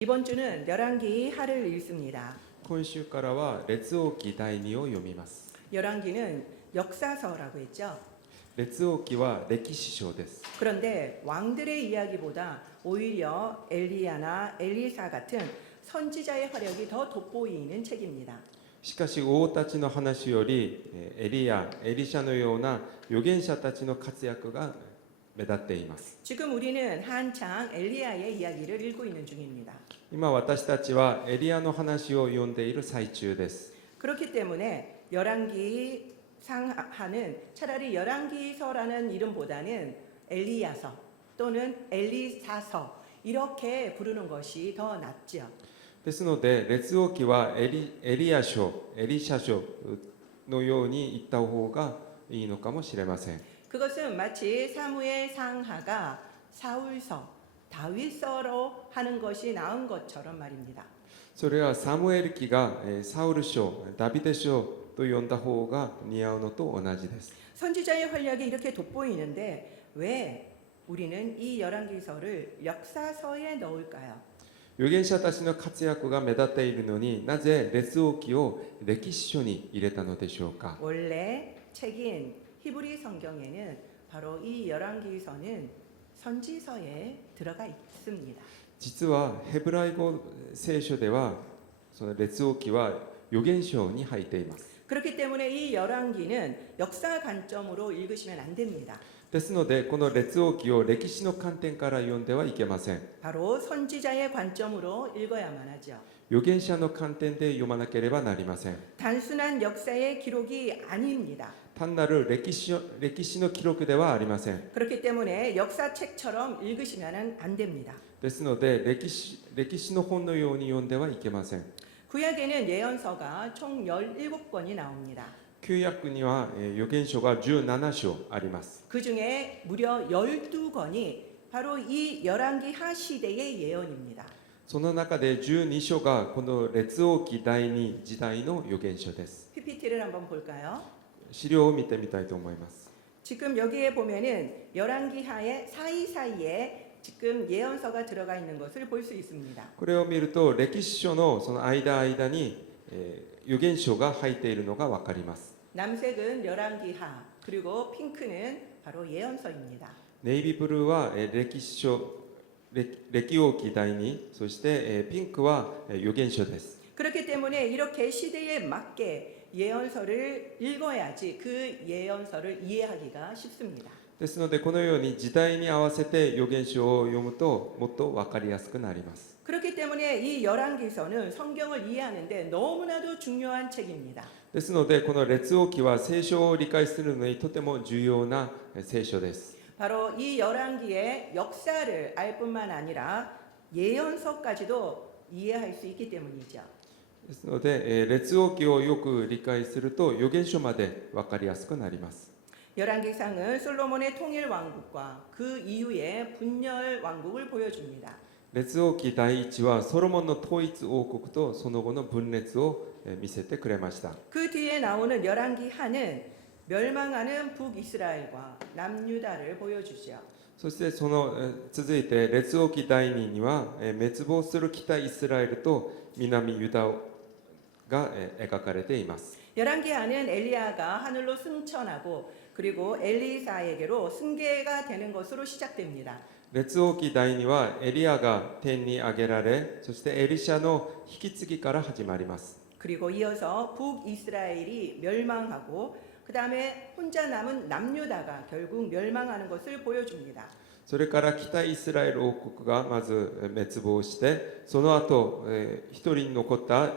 이번 주는 열왕기 하를 읽습니다. 今週からは列王記第2を読みます。 열왕기는 역사서라고 했죠. 列王記は歴史書です。 그런데 왕들의 이야기보다 오히려 엘리야나 엘리사 같은 선지자의 활약이 더 돋보이는 책입니다. しかし王たちの話よりエリヤ、エリシャのような預言者たちの活躍が目立っています。 지금 우리는 한창 엘리야의 이야기를 읽고 있는 중입니다. 今私たちはエリヤの話を読んでいる最中です。 그렇기 때문에 열왕기 상하는 차라리 열왕기서라는 이름보다는 엘리야서 또는 엘리사서 이렇게 부르는 것이 더 낫죠. ですので列王記はエリヤ書、エリシャ書のように言った方がいいのかもしれません。 그것은 마치 사무엘 상하가 사울서, 다윗서로 하는 것이 나은 것처럼 말입니다. それはサムエル記がサウル書、ダビデ書と呼んだ方が似合うのと同じです。 선지자의 활약이 이렇게 돋보이는데 왜 우리는 이 열왕기서를 역사서에 넣을까요? 預言者たちの活躍が目立っているのになぜ列王記を歴史書に入れたのでしょうか。 원래 책인 히브리 성경에는 바로 이 열왕기서는 선지서에 들어가 있습니다. 実はヘブライ語聖書ではその列王記は預言書に入っています。 그렇기 때문에 이 열왕기는 역사 관점으로 읽으시면 안 됩니다. ですのでこの列王記を歴史の観点から読んではいけません。 바로 선지자의 관점으로 읽어야만 하죠. 預言者の観点で読まなければなりません。 단순한 역사의 기록이 아닙니다. 単なる歴史の記録ではありません。 그렇기 때문에 역사책처럼 읽으시면 안 됩니다. ですので歴史の本のように読んではいけません。 구약에는 예언서가 총 17권이 나옵니다. 旧約には預言書が17章あります。 그 중에 무려 12권이 바로 이 열왕기하 시대의 예언입니다. その中で12章がこの列王記第2時代の預言書です。 PPT를 한번 볼까요? 資料を見てみたいと思います。 지금 여기에 보면은 열왕기하의 사이사이에 지금 예언서가 들어가 있는 것을 볼 수 있습니다. これを見ると歴史書のその間に預言書が入っているのがわかります。 남색은 열왕기하 그리고 핑크는 바로 예언서입니다. ネイビーブルーは歴王記第2、そしてピンクは預言書です。 그렇기 때문에 이렇게 시대에 맞게 예언서를 읽어야지 그 예언서를 이해하기가 쉽습니다. ですのでこのように時代に合わせて預言書を読むともっと分かりやすくなります。 그렇기 때문에 이 열왕기서는 성경을 이해하는데 너무나도 중요한 책입니다. ですのでこの列王記は聖書を理解するのにとても重要な聖書です。 바로 이 열왕기의 역사를 알 뿐만 아니라 예언서까지도 이해할 수 있기 때문이죠. ですので列王記をよく理解すると預言書まで分かりやすくなります。 열왕기상은 솔로몬의 통일 왕국과 그 이후의 분열 왕국을 보여줍니다. 列王記第1はソロモンの統一王国とその後の分裂を見せてくれました。 그 뒤에 나오는 열왕기하는 멸망하는 북이스라엘과 남유다를 보여주죠. そして続いて列王記第2には滅亡する北イスラエルと南ユダが描かれています。 열왕기하는 엘리야가 하늘로 승천하고 그리고 엘리사에게로 승계가 되는 것으로 시작됩니다. 列王記第2はエリアが天に上げられ、そしてエリシャの引き継ぎから始まります。 그리고 이어서 북이스라엘이 멸망하고 그 다음에 혼자 남은 남유다가 결국 멸망하는 것을 보여줍니다. それから北イスラエル王国がまず滅亡して、その後一人残った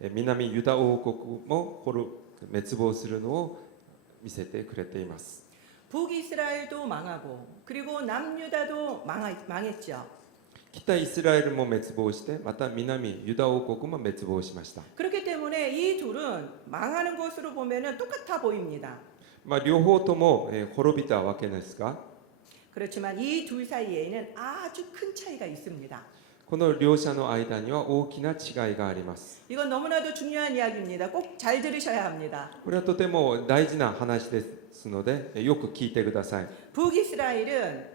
南ユダ王国も滅亡するのを見せてくれています。 북이스라엘도 망하고 그리고 남유다도 망했죠. 北イスラエルも滅亡して、また南ユダ王国も滅亡しました。 그렇기 때문에 이 둘은 망하는 것으로 보면은 똑같아 보입니다. 両方とも滅びたわけですが、 그렇지만 이 둘 사이에는 아주 큰 차이가 있습니다. この両者の間には大きな違いがあります。 이건 너무나도 중요한 이야기입니다. 꼭 잘 들으셔야 합니다. これはとても大事な話ですので、よく聞いてください。 북이스라엘은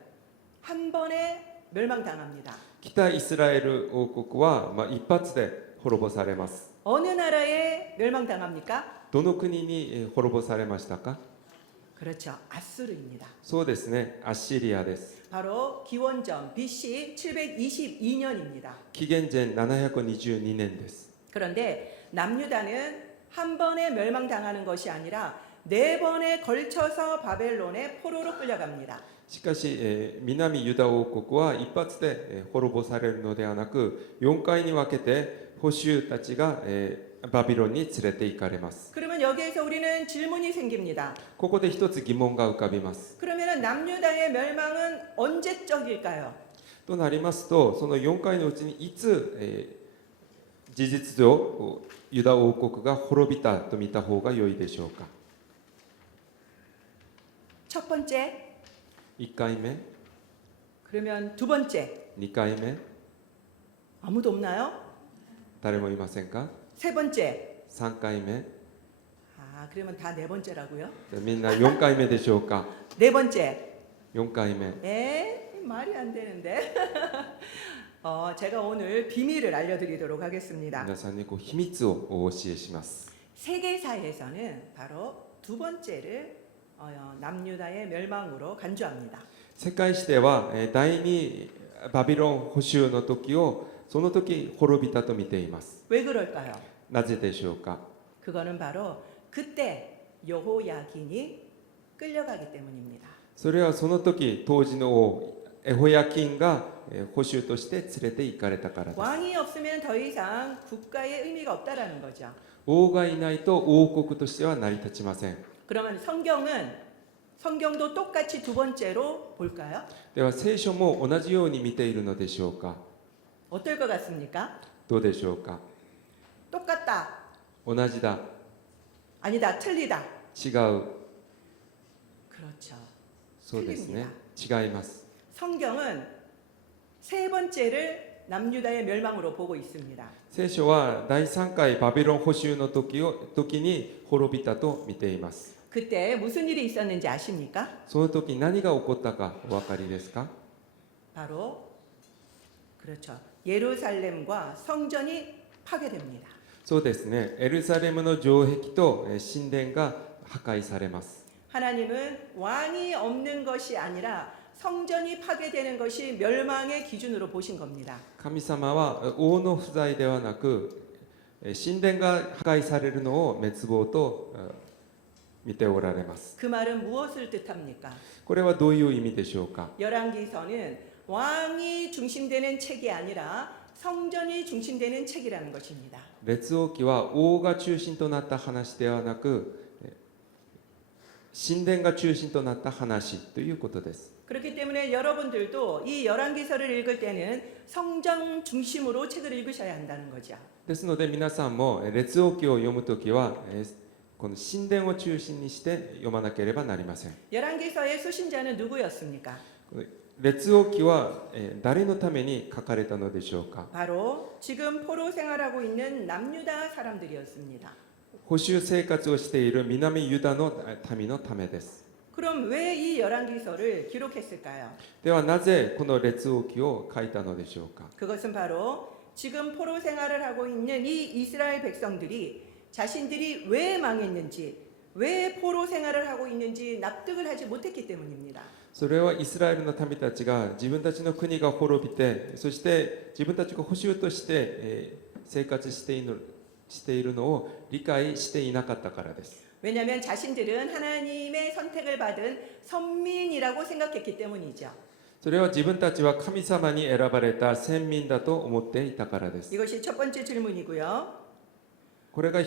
한 번에 멸망당합니다. 北イスラエル王国は、一発で滅ぼされます。 어느 나라에 멸망당합니까? どの国に滅ぼされましたか？ 그렇죠. 아수르입니다. そうですね、アッシリアです。 바로 기원전 BC 722년입니다. 紀元前722年です。 그런데 남유다는 한 번에 멸망당하는 것이 아니라 네 번에 걸쳐서 바벨론의 포로로 끌려갑니다. しかし、南ユダ王国は一発で滅ぼされるのではなく、4回に分けて捕囚たちがバビロンに連れて行かれます。 그러면 여기에서 우리는 질문이 생깁니다. ここで一つ疑問が浮かびます。 그러면 남유다의 멸망은 언제적일까요? となりますと、その4回のうちにいつ、事実上ユダ王国が滅びたと見た方が良いでしょうか。 첫 번째, 1回目、 그러면 두 번째, 2回目、 아무도 없나요? 誰もいませんか？ 세 번째, 3回目、 아 그러면 다 네 번째라고요? みんな4回目でしょうか？ 네 번째, 4回目。 말이 안 되는데. 제가 오늘 비밀을 알려드리도록 하겠습니다. 皆さんに秘密をお教えします。 세계사에서는 바로 두 번째를 남유다의 멸망으로 간주합니다. 世界史では第二バビロン捕囚の時をその時滅びたと見ています。 왜 그럴까요? なぜでしょうか？ 그거는 바로 그때 여호야긴이 끌려가기 때문입니다. それはその時当時の王エホヤキンが捕囚として連れて行かれたからです。 왕이 없으면 더 이상 국가의 의미가 없다라는 거죠. 王がいないと王国としては成り立ちません。 그러면 성경도 똑같이 두 번째로 볼까요? では聖書も同じように見ているのでしょうか？ 어떨 것 같습니까? どうでしょうか？ 똑같다. 同じだ、 아니다. 틀리다. 違う、 그렇죠. そうですね、違います。 성경은 세 번째를 남유다의 멸망으로 보고 있습니다. 聖書は第3回バビロン捕囚の時に滅びたと見ています。 그때 무슨 일이 있었는지 아십니까? その時何が起こったかお分かりですか？ 바로 그렇죠. 예루살렘과 성전이 파괴됩니다. そうですね、エルサレムの城壁と神殿が破壊されます。 하나님은 왕이 없는 것이 아니라 성전이 파괴되는 것이 멸망의 기준으로 보신 겁니다. 神様は王の不在ではなく神殿が破壊されるのを滅亡と見ておられます。 그 말은 무엇을 뜻합니까? これはどういう意味でしょうか？ 열왕기서는 왕이 중심되는 책이 아니라 성전이 중심되는 책이라는 것입니다. 列王記は王が中心となった話ではなく神殿が中心となった話ということです。 그렇기 때문에 여러분들도 이 열왕기서를 읽을 때는 성전 중심으로 책을 읽으셔야 한다는 거죠. ですので皆さんも列王記を読むときはこの神殿を中心にして読まなければなりません。 열왕기서의 수신자는 누구였습니까? 列王記は誰のために書かれたのでしょうか？ 바로 지금 포로 생활하고 있는 남유다 사람들이었습니다. 捕囚生活をしている南ユダの民のためです。 그럼 왜 이 열왕기서를 기록했을까요? ではなぜこの列王記を書いたのでしょうか？ 그것은 바로 지금 포로 생활을 하고 있는 이 이스라엘 백성들이 자신들이 왜 망했는지, 왜 포로 생활을 하고 있는지 납득을 하지 못했기 때문입니다. それはイスラエルの民たちが自分たちの国が滅びて、そして自分たちが捕囚として生活しているのを理解していなかったからです。 왜냐하면 자신들은 하나님의 선택을 받은 선민이라고 생각했기 때문이죠. それは自分たちは神様に選ばれた先民だと思っていたからです。 이것이 첫 번째 질문이고요. これが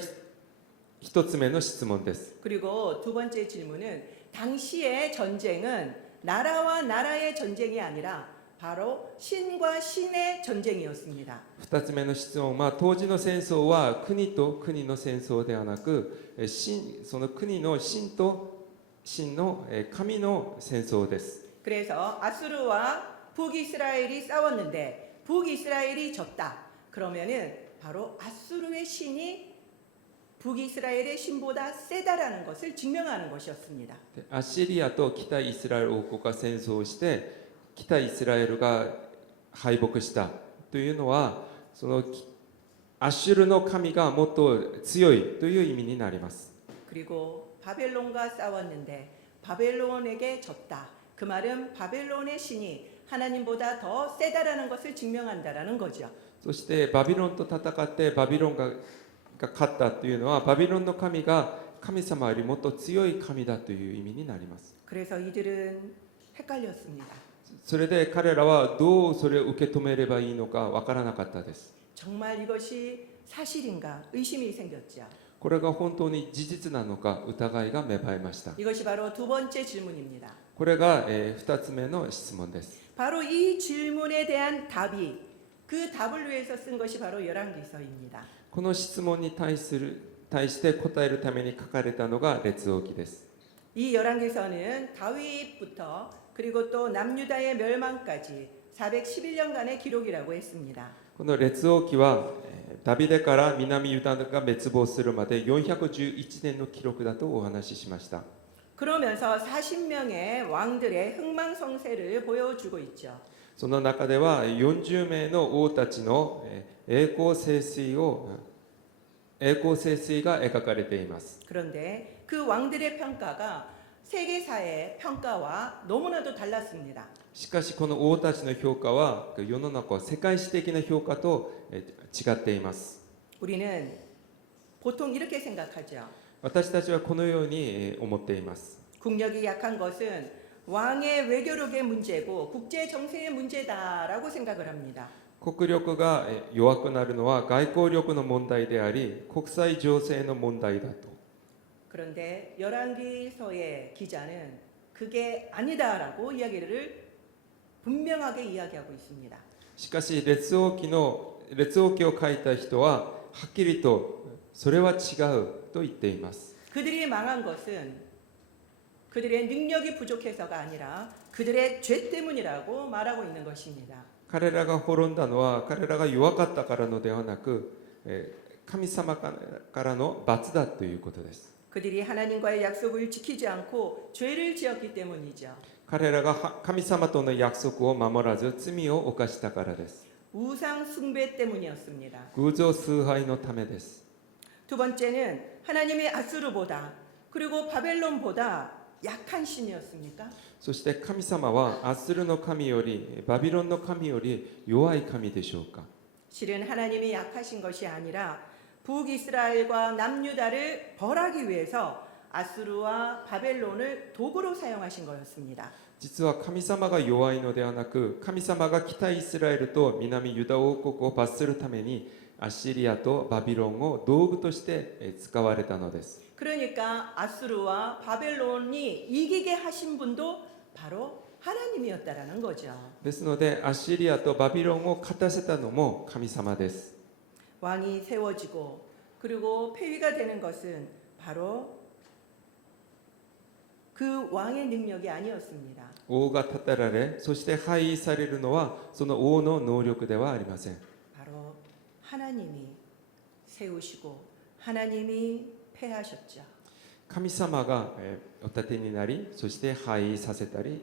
一つ目の質問です。 그리고 두 번째 질문은 당시의 전쟁은 나라와 나라의 전쟁이 아니라 바로 신과 신의 전쟁이었습니다. 二つ目の質問は当時の戦争は国と国の戦争ではなくその国の神と神の神の戦争です。 그래서 아수르와 북이스라엘이 싸웠는데 북이스라엘이 졌다. 그러면은 바로 아수르의 신이 북이스라엘의 신보다 세다라는 것을 증명하는 것이었습니다. アッシリアと北イスラエル王国が戦争をして北イスラエルが敗北したというのはそのアッシュルの神がもっと強いという意味になります。 그리고 바벨론과 싸웠는데 바벨론에게 졌다. 그 말은 바벨론의 신이 하나님보다 더 세다라는 것을 증명한다라는 거죠. そしてバビロンと戦ってバビロンが勝ったというのはバビロンの神が神様よりもっと強い神だという意味になります。 그래서 이들은 헷갈렸습니다. それで彼らはどうそれを受け止めればいいのかわからなかったです。 정말 이것이 사실인가 의심이 생겼죠. これが本当に事実なのか疑いが芽生えました。 이것이 바로 두 번째 질문입니다. これが2つ目の質問です。 바로 이 질문에 대한 답이 그 답을 위해서 쓴 것이 바로 열왕기서입니다. この質問に対して答えるために書かれたのが列王記です。 이 열왕기서는 다윗부터 그리고 또 남유다의 멸망까지 411년간의 기록이라고 했습니다. この列王記はダビデから南ユダが滅亡するまで411年の記録だとお話ししました。 그러면서 40명의 왕들의 흥망성쇠를 보여주고 있죠. その中では40名の王たちの栄光盛衰が描かれています。 그런데 그 왕들의 평가가 세계사의 평가와 너무나도 달랐습니다. しかしこの王たちの評価は世の中世界史的な評価と違っています。 우리는 보통 이렇게 생각하죠. 私たちはこのように思っています。 국력이 약한 것은 왕의 외교력의 문제고 국제 정세의 문제다라고 생각을 합니다. 国力が弱くなるのは外交力の問題であり国際情勢の問題だと。 그런데 열왕기서의 기자는 그게 아니다라고 이야기를 분명하게 이야기하고 있습니다. しかし列王記を書いた人ははっきりとそれは違うと言っています。 그들이 망한 것은 그들의 능력이 부족해서가 아니라 그들의 죄 때문이라고 말하고 있는 것입니다. 彼らが滅んだのは彼らが弱かったからのではなく神様からの罰だということです。 그들이 하나님과의 약속을 지키지 않고 죄를 지었기 때문이죠. 彼らが神様との約束を守らず罪を犯したからです。 우상 숭배 때문이었습니다. 偶像崇拝のためです。 두 번째는 하나님의 아수르보다 그리고 바벨론보다 약한 신이었습니까? そして神様はアッスルの神よりバビロンの神より弱い神でしょうか。 실은 하나님이 약하신 것이 아니라 북이스라엘과 남유다를 벌하기 위해서 아수르와 바벨론을 도구로 사용하신 거였습니다. 実は神様が弱いのではなく神様が北イスラエルと南ユダ王国を罰するためにアッシリアとバビロンを道具として使われたのです。 그러니까 아수르와 바벨론이 이기게 하신 분도 바로 하나님이었다라는 거죠. ですのでアッシリアとバビロンを勝たせたのも神様です。 왕이 세워지고 그리고 폐위가 되는 것은 바로 그 왕의 능력이 아니었습니다. 王が立てられそして廃位されるのはその王の能力ではありません。 바로 하나님이 세우시고 하나님이 폐하셨죠. 神様がお立てになりそして廃位させたり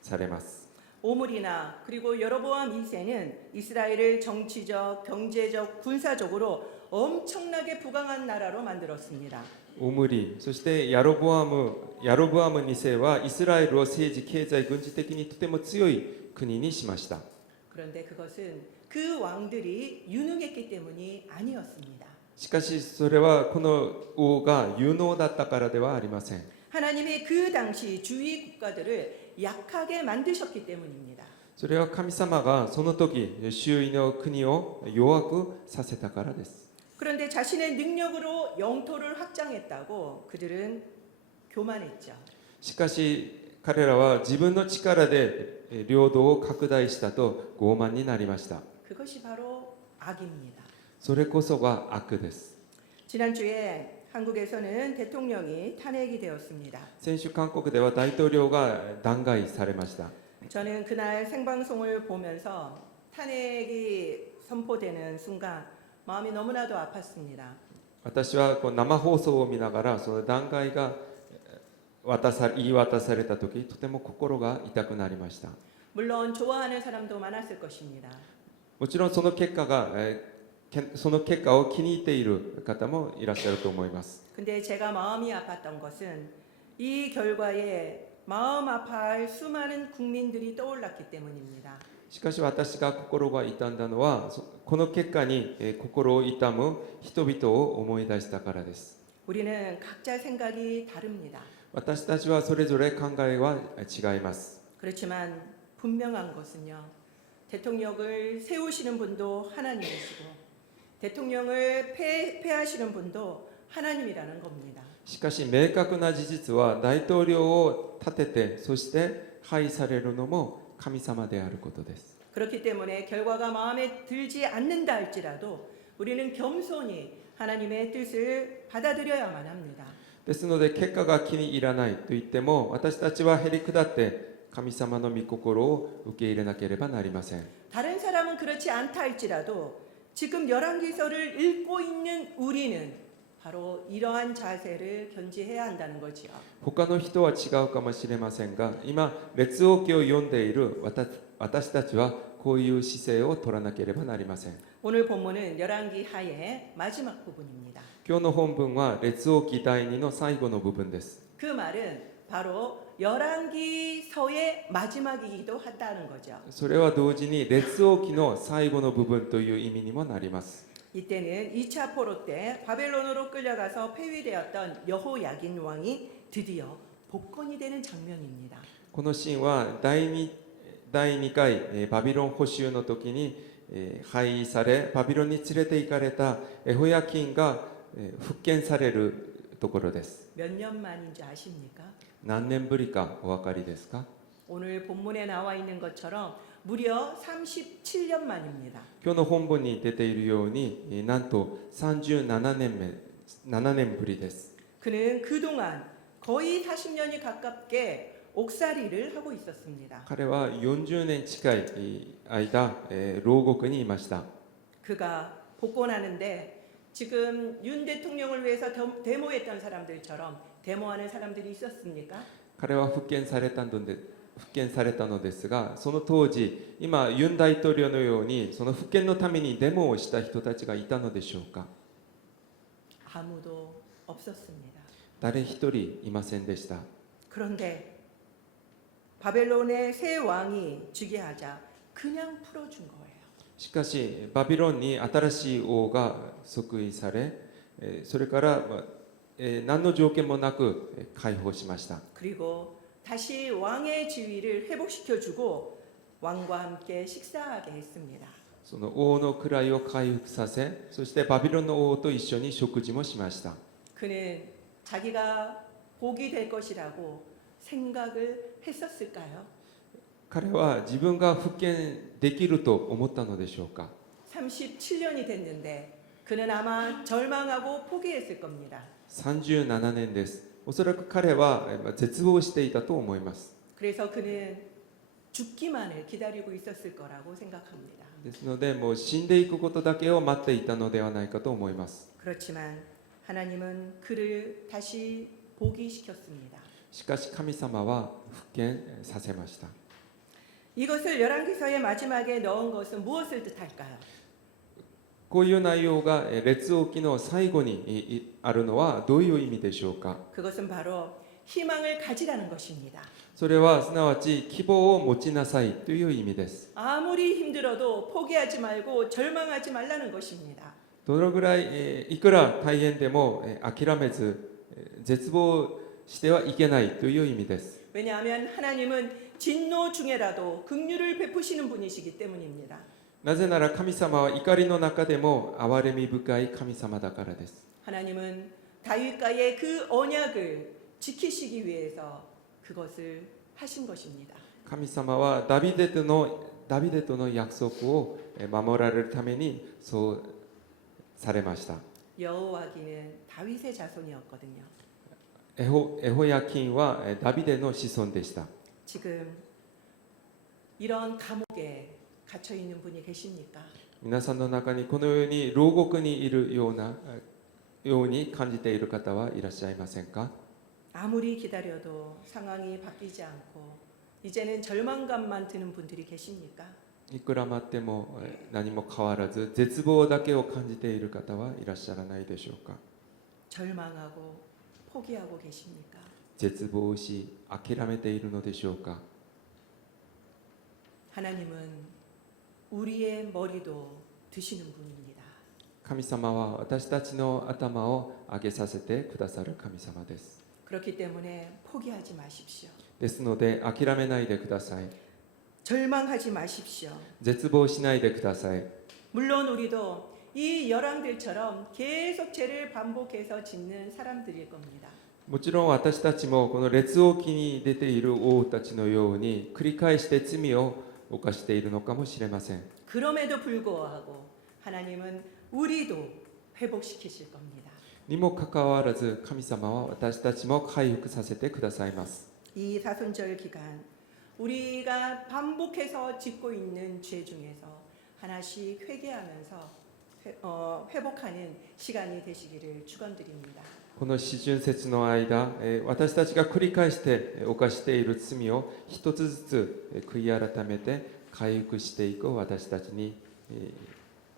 されます。 오므리나 그리고 여로보암 2세는 이스라엘을 정치적, 경제적, 군사적으로 엄청나게 부강한 나라로 만들었습니다. オムリそしてヤロブアム2世はイスラエルを政治経済軍事的にとても強い国にしました。 그런데 그것은 그 왕들이 유능했기 때문이 아니었습니다. しかしそれはこの王が有能だったからではありません。 하나님이 그 당시 주위 국가들을 약하게 만드셨기 때문입니다. それは神様がその時周囲の国を弱くさせたからです。 그런데 자신의 능력으로 영토를 확장했다고 그들은 교만했죠. しかし彼らは自分の力で領土を拡大したと傲慢になりました。 그것이 바로 악입니다. それこそが悪です。 지난주에 한국에서는 대통령이 탄핵이 되었습니다. 先週韓国では大統領が弾劾されました。 저는 그날 생방송을 보면서 탄핵이 선포되는 순간 마음이 너무나도 아팠습니다. 私はこう生放送を見ながらその弾劾が言い渡された時とても心が痛くなりました。 물론 좋아하는 사람도 많았을 것입니다. もちろんその結果が、その結果を気に入っている方もいらっしゃると思います。 근데 제가 마음이 아팠던 것은 이 결과에 마음 아파할 수많은 국민들이 떠올랐기 때문입니다. しかし私が心が痛んだのはこの結果に心を痛む人々を思い出したからです。 우리는 각자 생각이 다릅니다. 私たちはそれぞれ考えは違います。 그렇지만 분명한 것은요. 대통령을 세우시는 분도 하나님이시고 대통령을 폐하시는 분도 하나님이라는 겁니다. しかし明確な事実は大統領を立ててそして廃されるのも神様であることです。 그렇기 때문에 결과가 마음에 들지 않는다 할지라도 우리는 겸손히 하나님의 뜻을 받아들여야만 합니다. ですので結果が気に入らないと言っても私たちはへり下って神様の御心を受け入れなければなりません。 다른 사람은 그렇지 않다 할지라도 지금 열왕기서를 읽고 있는 우리는 바로 이러한 자세를 견지해야 한다는 거지요. 他の人は違うかもしれませんが今列王記を読んでいる私たちはこういう姿勢を取らなければなりません。 오늘 본문은 열왕기 하의 마지막 부분입니다. 今日の本文は列王記第2の最後の部分です。 그 말은 바로 열왕기서의 마지막이기도 하다는 거죠. それは同時に列王記の最後の部分という意味にもなります。 이때는 2차 포로 때 바벨론으로 끌려가서 폐위되었던 여호야긴 왕이 드디어 복권이 되는 장면입니다. このシーンは第2回バビロン捕囚の時に廃位されバビロンに連れて行かれたエホヤキンが復権されるところです。 몇 년 만인지 아십니까? 何年ぶりかお分かりですか？ 오늘 본문에 나와 있는 것처럼 무려 37년 만입니다. 今日の本文に出ているようになんと37年ぶりです。 그는 그동안 거의 40년이 가깝게 옥살이를 하고 있었습니다. 彼は40年近い間牢獄にいました。 그가 복권하는데 지금 윤 대통령을 위해서 데모했던 사람들처럼 데모하는 사람들이 있었습니까? 彼は復権されたのですがその当時今ユン大統領のようにその復権のためにデモをした人たちがいたのでしょうか？ 아무도 없었습니다. 誰一人いませんでした。 그런데 바벨론의 새 왕이 즉위하자 그냥 풀어준 거예요. しかしバビロンに新しい王が即位されそれから何の条件もなく解放しました。 그리고 다시 왕의 지위를 회복시켜주고 왕과 함께 식사하게 했습니다. その王の位を回復させそしてバビロンの王と一緒に食事もしました。 그는 자기가 복이 될 것이라고 생각을 했었을까요? 彼は自分が復権できると思ったのでしょうか？ 37년이 됐는데 그는 아마 절망하고 포기했을 겁니다. 37年です。おそらく彼は絶望していたと思います。 그래서 그는 죽기만을 기다리고 있었을 거라고 생각합니다. ですのでもう死んでいくことだけを待っていたのではないかと思います。 그렇지만 하나님은 그를 다시 복이시켰습니다. しかし神様は復権させました。 이것을 열왕기서의 마지막에 넣은 것은 무엇을 뜻할까요? こういう内容が列王記の最後にあるのはどういう意味でしょうか？ 그것은 바로 희망을 가지라는 것입니다. それはすなわち希望を持ちなさいという意味です。 아무리 힘들어도 포기하지 말고 절망하지 말라는 것입니다. どのぐらいいくら大変でも諦めず絶望してはいけないという意味です。 왜냐하면 하나님은 진노 중에라도 긍휼을 베푸시는 분이시기 때문입니다. なぜなら神様は怒りの中でも憐れみ深い神様だからです。 하나님은 다윗과의 그 언약을 지키시기 위해서 그것을 하신 것입니다. 神様はダビデとの約束を守られるためにそうされました。 여호와기는 다윗의 자손이었거든요. エホヤキンはダビデの子孫でした。 지금 이런 감옥에 갇혀 있는 분이 계십니까? 皆さんの中にこのように牢獄にいるように感じている方はいらっしゃいませんか？ 아무리 기다려도 상황이 바뀌지 않고 이제는 절망감만 드는 분들이 계십니까? いくら待っても何も変わらず絶望だけを感じている方はいらっしゃらないでしょうか。 절망하고 포기하고 계십니까? 絶望し諦めているのでしょうか。 하나님은 우리의 머리도 드시는 분입니다. 神様は私たちの頭を上げさせてくださる神様です。 그렇기 때문에 포기하지 마십시오. ですので諦めないでください。 절망하지 마십시오. 絶望しないでください。 물론 우리도 이 열왕들처럼 계속 죄를 반복해서 짓는 사람들일 겁니다. もちろん私たちもこの列王記に出ている王たちのように繰り返して罪を犯しているのかもしれません。 그럼에도 불구하고 하나님은 우리도 회복시키실 겁니다. にもかかわらず神様は私たちも回復させてくださいます。 이 사순절 기간 우리가 반복해서 짓고 있는 죄 중에서 하나씩 회개하면서 회복하는 시간이 되시기를 축원드립니다. この四旬節の間、私たちが繰り返して犯している罪を一つずつ悔い改めて回復していく私たちに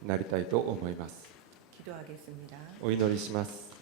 なりたいと思います。 기도하겠습니다. お祈りします。